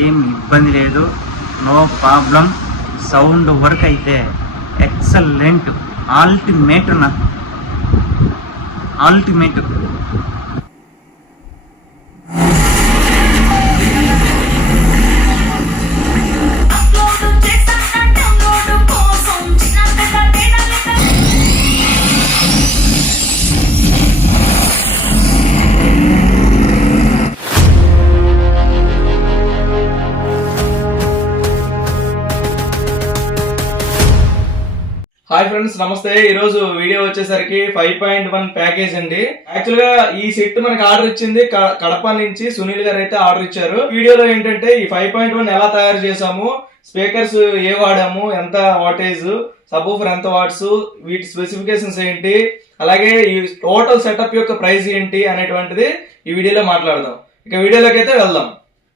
ఏం ఇబ్బంది లేదు, నో ప్రాబ్లం. సౌండ్ వర్క్ అయితే excellent, ultimate ultimate. Hi friends, నమస్తే. ఈ రోజు వీడియో వచ్చేసరికి 5.1 ప్యాకేజ్ అండి. యాక్చువల్ గా ఈ సెట్ మనకి ఆర్డర్ ఇచ్చింది కడప నుంచి సునీల్ గారు అయితే ఆర్డర్ ఇచ్చారు. వీడియోలో ఏంటంటే ఈ 5.1 ఎలా తయారు చేసాము, స్పీకర్స్ ఏ వాడాము, ఎంత వాటేజ్, సబ్వూఫర్ ఎంత వాట్స్, వీటి స్పెసిఫికేషన్స్ ఏంటి, అలాగే ఈ టోటల్ సెటప్ యొక్క ప్రైస్ ఏంటి అనేటువంటిది ఈ వీడియోలో మాట్లాడదాం. ఇక వీడియోలోకి అయితే వెళ్దాం.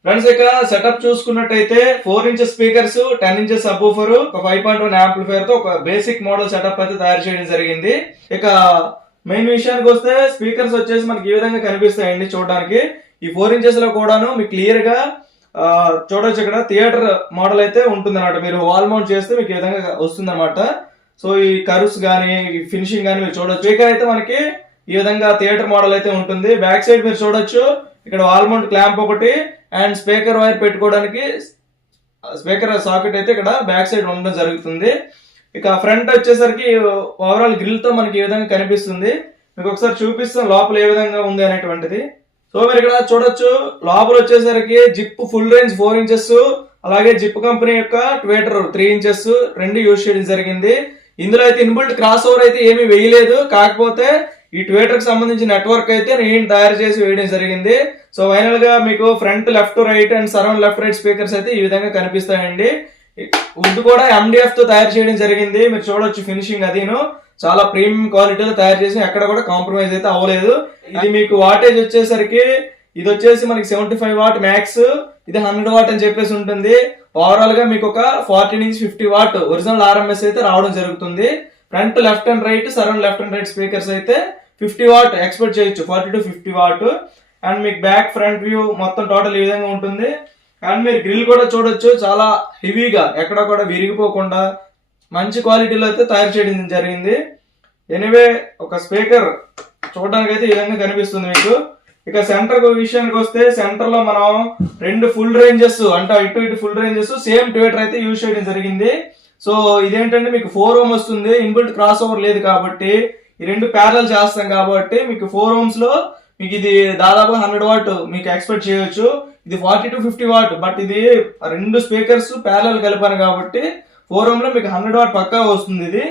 ఫ్రెండ్స్, ఇక సెటప్ చూసుకున్నట్టయితే 4 ఇంచెస్ స్పీకర్స్, 10 ఇంచెస్ సబ్వూఫర్, ఒక 5.1 యాంప్లిఫైర్ తో ఒక బేసిక్ మోడల్ సెటప్ అయితే తయారు చేయడం జరిగింది. ఇక మెయిన్ విషయానికి వస్తే స్పీకర్స్ వచ్చేసి మనకి ఈ విధంగా కనిపిస్తాయండి చూడడానికి. ఈ 4 ఇంచెస్ లో కూడాను మీకు క్లియర్ గా చూడొచ్చు. ఇక్కడ థియేటర్ మోడల్ అయితే ఉంటుంది అనమాట. మీరు వాల్ మౌంట్ చేస్తే మీకు ఈ విధంగా వస్తుంది అనమాట. సో ఈ కర్వ్స్ గానీ ఫినిషింగ్ గానీ మీరు చూడొచ్చు. స్పీకర్ అయితే మనకి ఈ విధంగా థియేటర్ మోడల్ అయితే ఉంటుంది. బ్యాక్ సైడ్ మీరు చూడొచ్చు, ఇక్కడ వాల్ మౌంట్ క్లాంప్ ఒకటి అండ్ స్పీకర్ వైర్ పెట్టుకోవడానికి స్పీకర్ సాకెట్ అయితే ఇక్కడ బ్యాక్ సైడ్ ఉండడం జరుగుతుంది. ఇక ఫ్రంట్ వచ్చేసరికి ఓవరాల్ గ్రిల్ తో మనకి ఈ విధంగా కనిపిస్తుంది. మీకు ఒకసారి చూపిస్తాం లోపల ఏ విధంగా ఉంది అనేటువంటిది. సో మీరు ఇక్కడ చూడొచ్చు, లోపల వచ్చేసరికి జిప్ ఫుల్ రేంజ్ 4 ఇంచెస్, అలాగే జిప్ కంపెనీ యొక్క ట్వేటర్ 3 ఇంచెస్ రెండు యూజ్ చేయడం జరిగింది. ఇందులో అయితే ఇన్బుల్ట్ క్రాస్ ఓవర్ అయితే ఏమీ వేయలేదు, కాకపోతే ఈ ట్వేటర్ కి సంబంధించిన నెట్వర్క్ అయితే నేను తయారు చేసి వేయడం జరిగింది. సో ఫైనల్ గా మీకు front left right and surround left right speakers అయితే ఈ విధంగా కనిపిస్తాయండి. వుడ్ కూడా MDF తో తయారు చేయడం జరిగింది. మీరు చూడొచ్చు ఫినిషింగ్ అదిను చాలా ప్రీమియం క్వాలిటీలో తయారు చేసి ఎక్కడ కూడా కాంప్రమైజ్ అయితే అవ్వలేదు. ఇది మీకు వాటేజ్ వచ్చేసరికి ఇది వచ్చేసి మనకి 75 వాట్ మ్యాక్స్, ఇది 100 వాట్ అని చెప్పేసి ఉంటుంది. ఓవరాల్ గా మీకు ఒక 40 నుంచి 50 వాట్ ఒరిజినల్ RMS అయితే రావడం జరుగుతుంది. Front left and right surround left and right speakers అయితే 50 వాట్ ఎక్స్పెక్ట్ చేయొచ్చు, 40 to 50 వాట్. అండ్ మీకు బ్యాక్ ఫ్రంట్ వ్యూ మొత్తం టోటల్ ఈ విధంగా ఉంటుంది. అండ్ మీరు గ్రిల్ కూడా చూడొచ్చు, చాలా హెవీగా ఎక్కడ కూడా విరిగిపోకుండా మంచి క్వాలిటీలో అయితే తయారు చేయడం జరిగింది. ఎనీవే ఒక స్పీకర్ చూడడానికి అయితే ఈ విధంగా కనిపిస్తుంది మీకు. ఇక సెంటర్ విషయానికి వస్తే సెంటర్ లో మనం 2 ఫుల్ రేంజెస్ అంటే ఇటు ఫుల్ రేంజెస్ సేమ్ ట్వేటర్ అయితే యూజ్ చేయడం జరిగింది. సో ఇదేంటంటే మీకు 4 ohm వస్తుంది, ఇన్బుల్ట్ క్రాస్ ఓవర్ లేదు కాబట్టి ఈ రెండు ప్యారల్ చేస్తాం కాబట్టి మీకు 4 ohms లో మీకు ఇది దాదాపు 100 వాట్ మీకు ఎక్స్పెక్ట్ చేయొచ్చు. ఇది 40 to 50 వాట్, బట్ ఇది రెండు స్పీకర్స్ ప్యారల్ కలిపాను కాబట్టి 4 ohm లో మీకు 100 వాట్ పక్కా వస్తుంది ఇది.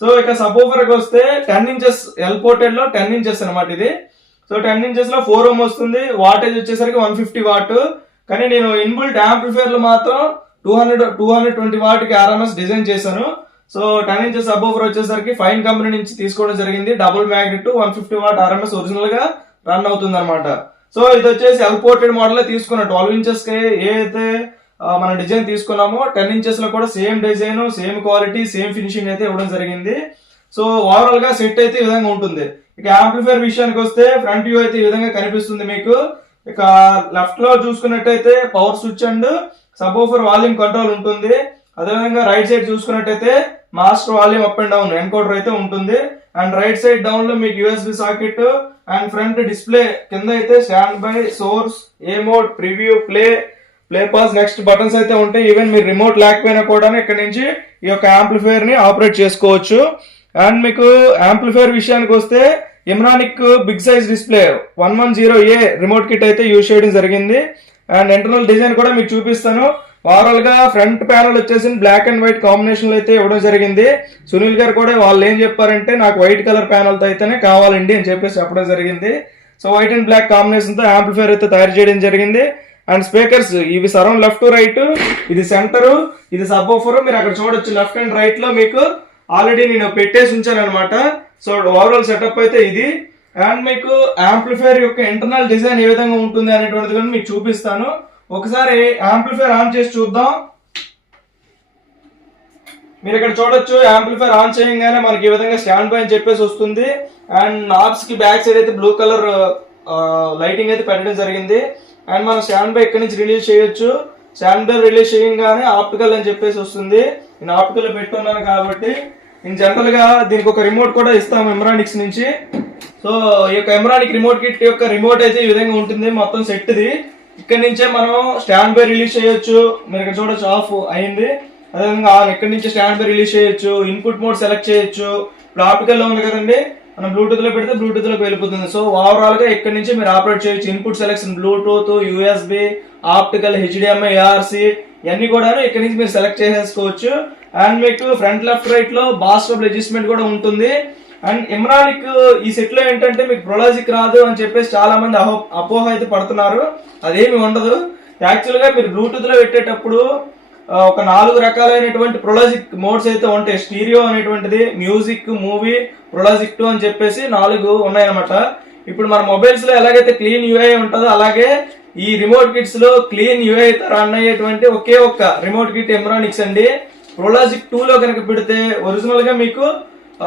సో ఇక సబ్వూఫర్ కి వస్తే 10 ఇంచెస్ ఎల్ పోర్టెడ్ లో 10 ఇంచెస్ అనమాట ఇది. సో 10 ఇంచెస్ లో 4 ohm వస్తుంది, వాటేజ్ వచ్చేసరికి 150 వాట్. కానీ నేను ఇన్బుల్ట్ యాంప్లిఫైర్ లో మాత్రం 220 వాట్ కి RMS డిజైన్ చేశాను. సో 10 ఇంచెస్ సబ్వూఫర్ వచ్చేసరికి ఫైన్ కంపెనీ నుంచి తీసుకోవడం జరిగింది. Double magnet 150 watt RMS original గా రన్ అవుతుంది అనమాట. సో ఇది వచ్చేసి ఎల్ పోర్టెడ్ మోడల్ తీసుకున్నాం. 12 ఇంచెస్ కి ఏదైతే మన డిజైన్ తీసుకున్నామో 10 ఇంచెస్ లో కూడా same design, same quality, same finishing అయితే ఇవ్వడం జరిగింది. సో ఓవరాల్ గా సెట్ అయితే ఈ విధంగా ఉంటుంది. ఇక యాంప్లిఫైర్ విషయానికి వస్తే ఫ్రంట్ వ్యూ అయితే ఈ విధంగా కనిపిస్తుంది మీకు. ఇక లెఫ్ట్ లో చూసుకున్నట్టయితే power switch and subwoofer volume control ఉంటుంది. అదేవిధంగా రైట్ సైడ్ చూసుకున్నట్టయితే master volume up and down encoder అయితే ఉంటుంది. అండ్ రైట్ సైడ్ డౌన్ లో మీకు USB socket and front display కింద అయితే standby, source, A mode, preview, play pause, next buttons అయితే ఉంటాయి. ఈవెన్ మీరు రిమోట్ లేకపోయినా కూడా ఇక్కడ నుంచి ఈ యొక్క యాంప్లిఫైర్ ని ఆపరేట్ చేసుకోవచ్చు. అండ్ మీకు యాంప్లిఫైర్ విషయానికి వస్తే ఇమ్రానిక్ big size display 110A remote kit అయితే యూజ్ చేయడం జరిగింది. అండ్ ఇంటర్నల్ డిజైన్ కూడా మీకు చూపిస్తాను. ఓవరాల్ గా ఫ్రంట్ ప్యానల్ వచ్చేసి బ్లాక్ అండ్ వైట్ కాంబినేషన్ లో అయితే ఇవ్వడం జరిగింది. సునీల్ గారు కూడా వాళ్ళు ఏం చెప్పారంటే నాకు వైట్ కలర్ ప్యానల్ తో అయితేనే కావాలండి అని చెప్పేసి చెప్పడం జరిగింది. So white and black combination తో యాంప్లిఫైర్ అయితే తయారు చేయడం జరిగింది. అండ్ స్పీకర్స్ ఇవి సరౌండ్ లెఫ్ట్ టు రైట్, ఇది సెంటర్, ఇది సబ్వూఫర్. మీరు అక్కడ చూడొచ్చు లెఫ్ట్ అండ్ రైట్ లో మీకు ఆల్రెడీ నేను పెట్టేసి ఉంచాను అనమాట. సో ఓవరాల్ సెటప్ అయితే ఇది. అండ్ మీకు యాంప్లిఫైర్ యొక్క ఇంటర్నల్ డిజైన్ ఏ విధంగా ఉంటుంది అనేటువంటిది కూడా మీకు చూపిస్తాను. ఒకసారి యాంప్లిఫైర్ ఆన్ చేసి చూద్దాం. మీరు ఇక్కడ చూడొచ్చు, యాంప్లిఫైర్ ఆన్ చేయగానే మనకి ఈ విధంగా స్టాండ్ బై అని చెప్పేసి వస్తుంది. అండ్ నాబ్స్ కి బ్యాక్ సైడ్ అయితే బ్లూ కలర్ లైటింగ్ అయితే పెట్టడం జరిగింది. అండ్ మనం స్టాండ్ బై ఇక్కడ నుంచి రిలీజ్ చేయొచ్చు. స్టాండ్ బై రిలీజ్ చేయగానే ఆప్టికల్ అని చెప్పేసి వస్తుంది. నేను ఆప్టికల్ పెట్టుకున్నాను కాబట్టి ఇన్ జనరల్ గా దీనికి ఒక రిమోట్ కూడా ఇస్తాం ఎమ్రానిక్స్ నుంచి. సో ఈ యొక్క ఎమ్రానిక్ రిమోట్ కిట్ యొక్క రిమోట్ అయితే ఈ విధంగా ఉంటుంది, మొత్తం సెట్ది. ఇక్కడ నుంచే మనం స్టాండ్ బై రిలీజ్ చేయొచ్చు. మీరు ఇక్కడ చూడొచ్చు ఆఫ్ అయింది, అదేవిధంగా ఆన్. ఇక్కడ నుంచి స్టాండ్ బై రిలీజ్ చేయొచ్చు, ఇన్పుట్ మోడ్ సెలెక్ట్ చేయొచ్చు. ఇప్పుడు ఆప్టికల్ లో ఉంది కదండి, మనం బ్లూటూత్ లో పెడితే బ్లూటూత్ లోకి వెళ్ళిపోతుంది. సో ఓవరాల్ గా ఇక్కడ నుంచి మీరు ఆపరేట్ చేయొచ్చు. Input selection Bluetooth, USB, optical, HDMI, RC ఇవన్నీ కూడా ఇక్కడ నుంచి మీరు సెలెక్ట్ చేసేసుకోవచ్చు. అండ్ మీకు ఫ్రంట్ లెఫ్ట్ రైట్ లో బాస్ ట్రబుల్ అడ్జస్ట్మెంట్ కూడా ఉంటుంది. అండ్ ఎమ్రానిక్ ఈ సెట్ లో ఏంటంటే మీకు ప్రొలాజిక్ రాదు అని చెప్పేసి చాలా మంది అపోహ అయితే పడుతున్నారు. అదేమి ఉండదు. యాక్చువల్ గా మీరు బ్లూటూత్ లో పెట్టేటప్పుడు ఒక 4 రకాలైనటువంటి ప్రొలాజిక్ మోడ్స్ అయితే ఉంటాయి. స్టీరియో అనేటువంటిది, మ్యూజిక్, మూవీ, ప్రొలాజిక్ 2 అని చెప్పేసి 4 ఉన్నాయన్నమాట. ఇప్పుడు మన మొబైల్స్ లో ఎలాగైతే క్లీన్ యూఐ ఉంటుందో అలాగే ఈ రిమోట్ కిట్స్ లో క్లీన్ యూఐ తో రన్ అయ్యేటువంటి ఒకే ఒక్క రిమోట్ కిట్ ఎమ్రానిక్స్ అండి. ప్రొలాజిక్ 2 లో కనుక పెడితే ఒరిజినల్ గా మీకు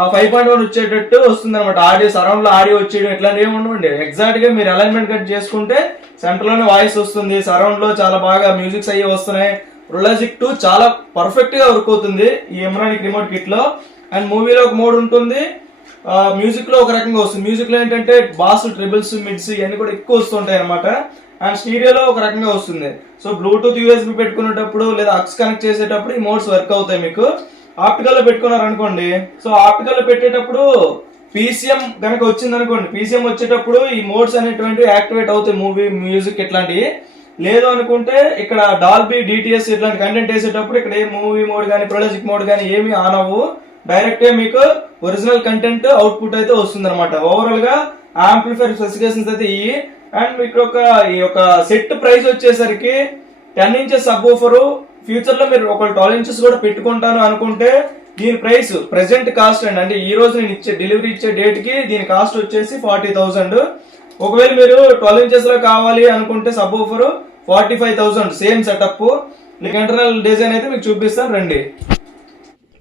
5.1 వచ్చేటట్టు వస్తుంది అనమాట. ఆడియో సరౌండ్ లో ఆడియో వచ్చేయడం ఇట్లాంటి ఏమి ఉండవండి. ఎగ్జాక్ట్ గా మీరు అలైన్మెంట్ కట్ చేసుకుంటే సెంటర్ లోనే వాయిస్ వస్తుంది, సరౌండ్ లో చాలా బాగా మ్యూజిక్స్ అయ్యి వస్తున్నాయి. ప్రొలాజిక్ 2 చాలా పర్ఫెక్ట్ గా వర్క్ అవుతుంది ఈ ఎమ్రానిక్ రిమోట్ కిట్ లో. అండ్ మూవీలో ఒక మోడ్ ఉంటుంది, మ్యూజిక్ లో ఒక రకంగా వస్తుంది. మ్యూజిక్ లో ఏంటంటే బాస్, ట్రిబుల్స్, మిడ్స్ ఇవన్నీ కూడా ఎక్కువ వస్తుంటాయి అనమాట. అండ్ స్టీరియోలో ఒక రకంగా వస్తుంది. సో బ్లూటూత్, యూఎస్బి పెట్టుకునేటప్పుడు లేదా అక్స్ కనెక్ట్ చేసేటప్పుడు ఈ మోడ్స్ వర్క్ అవుతాయి. మీకు ఆప్టికల్ లో పెట్టుకున్నారు అనుకోండి, సో ఆప్టికల్ లో పెట్టేటప్పుడు పీసీఎం కనుక వచ్చింది అనుకోండి, పీసీఎం వచ్చేటప్పుడు ఈ మోడ్స్ అనేటువంటి యాక్టివేట్ అవుతాయి, మూవీ, మ్యూజిక్ ఇట్లాంటివి. లేదు అనుకుంటే ఇక్కడ డాల్బీ, డిటిఎస్ ఇట్లాంటి కంటెంట్ వేసేటప్పుడు ఇక్కడ ఏ మూవీ మోడ్ కానీ ప్రొలాజిక్ మోడ్ కానీ ఏమి ఆన్ అవ్వు. డైరెక్ట్ గా మీకు ఒరిజినల్ కంటెంట్ అవుట్పుట్ అయితే వస్తుంది అనమాట. ఓవరాల్ గా ఆంప్లిఫైర్ స్పెసిఫికేషన్స్ అయితే ఇవి. అండ్ మీకు ఈ యొక్క సెట్ ప్రైస్ వచ్చేసరికి 10 ఇంచెస్ సబ్ వూఫర్. ఫ్యూచర్ లో మీరు ఒక 12 ఇంచెస్ కూడా పెట్టుకుంటాను అనుకుంటే దీని ప్రైస్ ప్రెసెంట్ కాస్ట్ అండి, అంటే ఈ రోజు నేను డెలివరీ ఇచ్చే డేట్ కి దీని కాస్ట్ వచ్చేసి 40,000. ఒకవేళ మీరు 12 ఇంచెస్ లో కావాలి అనుకుంటే sub woofer 45,000 same setup. Internal design అయితే మీకు చూపిస్తాను రండి.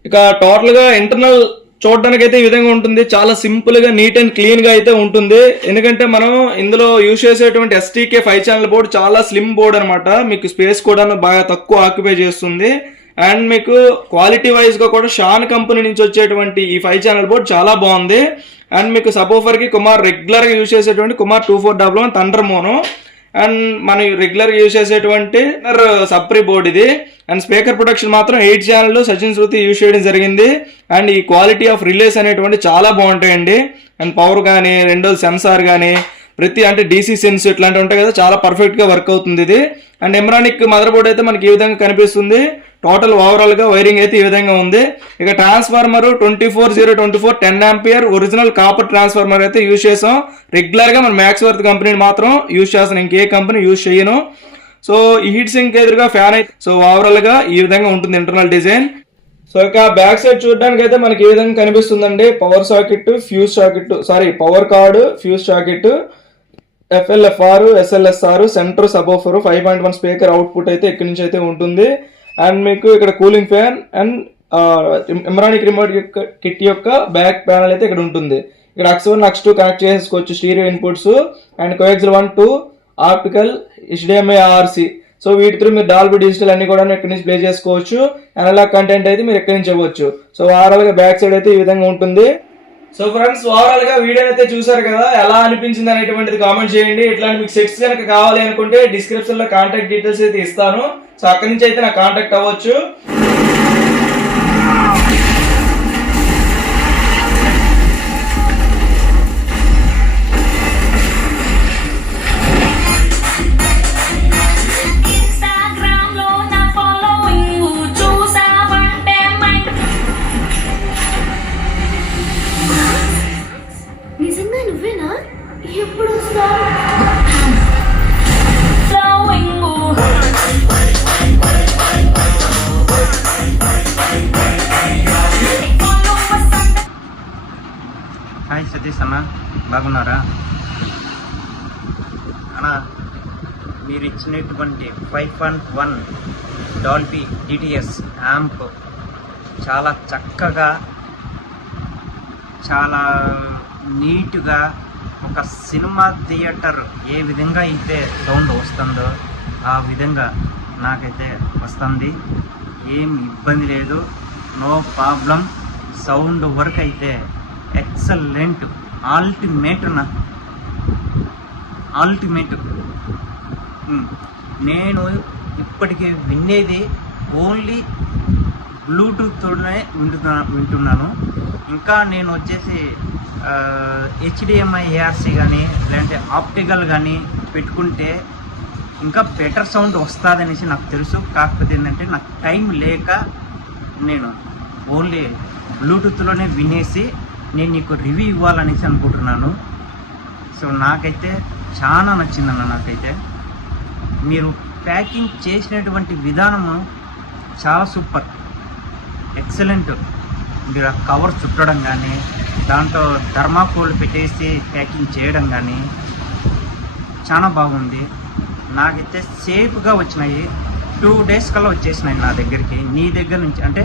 ఇక టోటల్ గా ఇంటర్నల్ చూడడానికి అయితే ఈ విధంగా ఉంటుంది. చాలా సింపుల్ గా, నీట్ అండ్ క్లీన్ గా అయితే ఉంటుంది. ఎందుకంటే మనం ఇందులో యూజ్ చేసేటువంటి STK 5 ఛానల్ బోర్డ్ చాలా స్లిమ్ బోర్డ్ అనమాట. మీకు స్పేస్ కూడా బాగా తక్కువ ఆక్యుపై చేస్తుంది. అండ్ మీకు క్వాలిటీ వైజ్ గా కూడా షాన్ కంపెనీ నుంచి వచ్చేటువంటి ఈ 5 ఛానల్ బోర్డ్ చాలా బాగుంది. అండ్ మీకు సబ్-వూఫర్ కి కుమార్ రెగ్యులర్ గా యూజ్ చేసేటువంటి కుమార్ 2411 థండర్ మోనో. అండ్ మనం రెగ్యులర్ గా యూజ్ చేసేటువంటి సప్రీ బోర్డ్ ఇది. అండ్ స్పీకర్ ప్రొడక్షన్ మాత్రం 8 ఛానల్ సచిన్ శృతి యూజ్ చేయడం జరిగింది. అండ్ ఈ క్వాలిటీ ఆఫ్ రిలేస్ అనేటువంటి చాలా బాగుంటాయండి. అండ్ పవర్ కానీ, రెండోది సెన్సార్ కానీ, ప్రతి అంటే డీసీ సెన్స్ ఇట్లాంటివి ఉంటాయి కదా, చాలా పర్ఫెక్ట్ గా వర్క్ అవుతుంది ఇది. అండ్ ఎమ్రానిక్ మదర్ బోర్డ్ అయితే మనకి ఈ విధంగా కనిపిస్తుంది. టోటల్ ఓవరాల్ గా వైరింగ్ అయితే ఈ విధంగా ఉంది. ఇక transformer 24-024 10 ampere original copper transformer అయితే యూజ్ చేసాం. రెగ్యులర్ గా మన మ్యాక్స్ వర్త్ కంపెనీని మాత్రం యూజ్ చేస్తాను, ఇంకే కంపెనీ యూజ్ చేయను. సో ఈ హీట్ సింక్ ఎదురుగా ఫ్యాన్ అయితే సో ఓవరాల్ గా ఈ విధంగా ఉంటుంది ఇంటర్నల్ డిజైన్. సో ఇక బ్యాక్ సైడ్ చూడడానికి అయితే మనకి ఈ విధంగా కనిపిస్తుందండి. Power socket, fuse socket, power cord, fuse socket, FLFR, SLSR, centre subwoofer, 5.1 speaker output అయితే ఇక్కడి నుంచి అయితే ఉంటుంది. అండ్ మీకు ఇక్కడ కూలింగ్ ఫ్యాన్ అండ్ ఎమ్రానిక్ రిమోట్ కిట్ యొక్క బ్యాక్ ప్యానల్ అయితే ఇక్కడ ఉంటుంది. ఇక్కడ AX1, AX2 కనెక్ట్ చేసుకోవచ్చు, stereo inputs. And coaxial 1, 2, optical, HDMI, RC. So వీటి త్రూ మీరు డాల్బీ డిజిటల్ అన్ని కూడా ఇక్కడి నుంచి ప్లే చేసుకోవచ్చు. అనలాగ్ కంటెంట్ అయితే మీరు ఎక్కడి నుంచి ఇవ్వచ్చు. సో ఓవరాల్ గా బ్యాక్ సైడ్ అయితే ఈ విధంగా ఉంటుంది. సో ఫ్రెండ్స్ ఓవరాల్ గా వీడియో అయితే చూసారు కదా, ఎలా అనిపించింది అనేటువంటిది కామెంట్ చేయండి. ఇట్లాంటి మీకు సెట్స్ కనుక కావాలి అనుకుంటే డిస్క్రిప్షన్ లో కాంటాక్ట్ డీటెయిల్స్ అయితే ఇస్తాను. సో అక్కడి నుంచి అయితే నాకు కాంటాక్ట్ అవ్వచ్చు. హాయ్ సతీష్ అన్న, బాగున్నారా అన్న? మీరు ఇచ్చినటువంటి 5.1 డాల్బీ డిటిఎస్ యాంప్ చాలా చక్కగా, చాలా నీట్గా ఒక సినిమా థియేటర్ ఏ విధంగా అయితే సౌండ్ వస్తుందో ఆ విధంగా నాకైతే వస్తుంది, ఏం ఇబ్బంది లేదు, నో ప్రాబ్లం. సౌండ్ వర్క్ అయితే ఎక్సలెంట్, అల్టిమేట్ అల్టిమేట్. నేను ఇప్పటికీ వినేది ఓన్లీ బ్లూటూత్తోనే వింటున్నాను. ఇంకా నేను వచ్చేసి HDMI ARC కానీ లేదంటే ఆప్టికల్ కానీ పెట్టుకుంటే ఇంకా బెటర్ సౌండ్ వస్తుందనేసి నాకు తెలుసు. కాకపోతే ఏంటంటే నాకు టైం లేక నేను ఓన్లీ బ్లూటూత్లోనే వినేసి నేను నీకు రివ్యూ ఇవ్వాలనేసి అనుకుంటున్నాను. సో నాకైతే చాలా నచ్చిందన్న. నాకైతే మీరు ప్యాకింగ్ చేసినటువంటి విధానము చాలా సూపర్, ఎక్సలెంట్. మీరు ఆ కవర్ చుట్టడం కానీ, దాంట్లో థర్మాకోల్ పెట్టేసి ప్యాకింగ్ చేయడం కానీ చాలా బాగుంది. నాకైతే సేఫ్గా వచ్చినాయి. 2 days కల్లా వచ్చేసినాయి నా దగ్గరికి. నీ దగ్గర నుంచి అంటే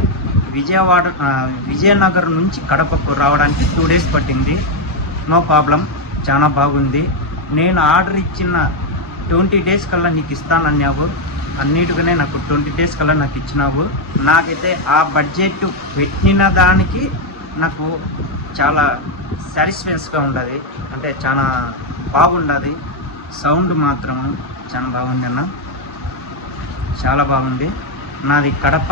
విజయనగరం నుంచి కడపకు రావడానికి 2 days పట్టింది. నో ప్రాబ్లం, చాలా బాగుంది. నేను ఆర్డర్ ఇచ్చిన 20 days కల్లా నీకు ఇస్తానన్నావు, అన్నిటికనే నాకు 20 days కల్లా నాకు ఇచ్చినావు. నాకైతే ఆ బడ్జెట్ పెట్టిన దానికి నాకు చాలా సాటిస్ఫైస్గా ఉండదు, అంటే చాలా బాగుండదు. సౌండ్ మాత్రం చాలా బాగుంది అన్న, చాలా బాగుంది. నాది కడప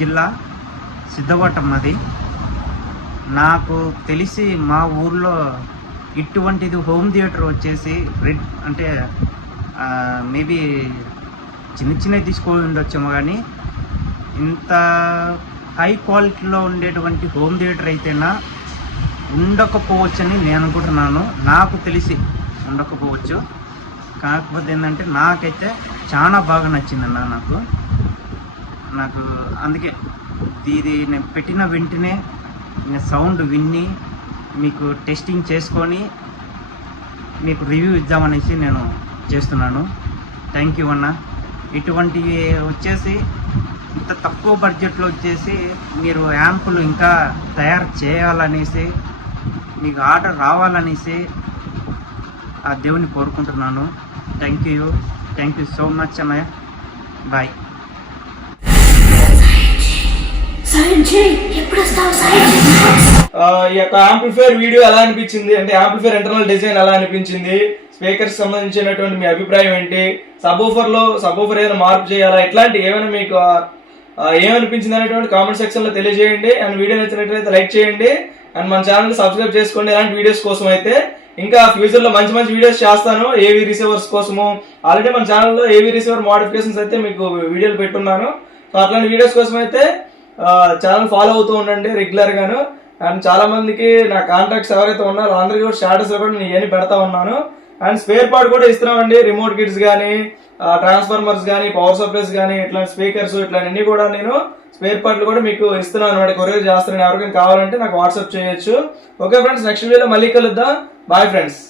జిల్లా సిద్ధవటం. అది నాకు తెలిసి మా ఊర్లో ఇటువంటిది హోమ్ థియేటర్ వచ్చేసి రెడ్ అంటే మేబీ చిన్నవి తీసుకోవాలి ఉండొచ్చేమో, కానీ ఇంత హై క్వాలిటీలో ఉండేటువంటి హోమ్ థియేటర్ అయితేనా ఉండకపోవచ్చని నేను అనుకుంటున్నాను. నాకు తెలిసి ఉండకపోవచ్చు. కాకపోతే ఏంటంటే నాకైతే చాలా బాగా నచ్చిందన్న. నాకు అందుకే ఇది నేను పెట్టిన వెంటనే నేను సౌండ్ విని మీకు టెస్టింగ్ చేసుకొని మీకు రివ్యూ ఇద్దామనేసి నేను చేస్తున్నాను. థ్యాంక్ యూ అన్న. ఇటువంటివి వచ్చేసి ఇంత తక్కువ బడ్జెట్లో వచ్చేసి మీరు యాంపులు ఇంకా తయారు చేయాలనేసి, మీకు ఆర్డర్ రావాలనేసి ఆ దేవుని కోరుకుంటున్నాను. థ్యాంక్ యూ సో మచ్ అన్నయ్య. బాయ్. ఈ యొక్క యాంప్లిఫైర్ వీడియో ఎలా అనిపించింది, అంటే యాంప్లిఫైర్ ఇంటర్నల్ డిజైన్ ఎలా అనిపించింది, స్పీకర్స్ సంబంధించినటువంటి మీ అభిప్రాయం ఏంటి, సబూఫర్ ఏదైనా మార్పు చేయాలా, ఇట్లాంటి ఏమైనా మీకు ఏమనిపించింది అనేటువంటి కామెంట్ సెక్షన్ లో తెలియజేయండి. అండ్ వీడియో నచ్చినట్లయితే లైక్ చేయండి. అండ్ మన ఛానల్ సబ్స్క్రైబ్ చేసుకోండి ఇలాంటి వీడియోస్ కోసం. అయితే ఇంకా ఫ్యూచర్ లో మంచి వీడియోస్ చేస్తాను ఏవీ రిసీవర్స్ కోసము. ఆల్రెడీ మన ఛానల్లో ఏవీ రిసీవర్ మోడిఫికేషన్స్ అయితే మీకు వీడియోలు పెట్టున్నాను. సో అట్లాంటి వీడియోస్ కోసం అయితే ఛానల్ ఫాలో అవుతూ ఉండండి రెగ్యులర్ గాను. అండ్ చాలా మందికి నా కాంటాక్ట్స్ ఎవరైతే ఉన్నారో అందరికీ కూడా స్టాటస్ కూడా నేను ఇవన్నీ పెడతా ఉన్నాను. అండ్ స్పేర్ పార్ట్ కూడా ఇస్తున్నామండి. రిమోట్ కిట్స్ కానీ, ట్రాన్స్ఫార్మర్స్ కానీ, పవర్ సప్లైస్ కానీ, ఇట్లాంటి స్పీకర్స్ ఇట్లాంటి కూడా నేను స్పేర్ పార్ట్లు కూడా మీకు ఇస్తున్నాను అనమాట. కొరియర్ చేస్తున్నాను. ఎవరికైనా కావాలంటే నాకు వాట్సాప్ చేయొచ్చు. ఓకే ఫ్రెండ్స్, నెక్స్ట్ వీడియోలో మళ్ళీ కలుద్దాం. Bye friends.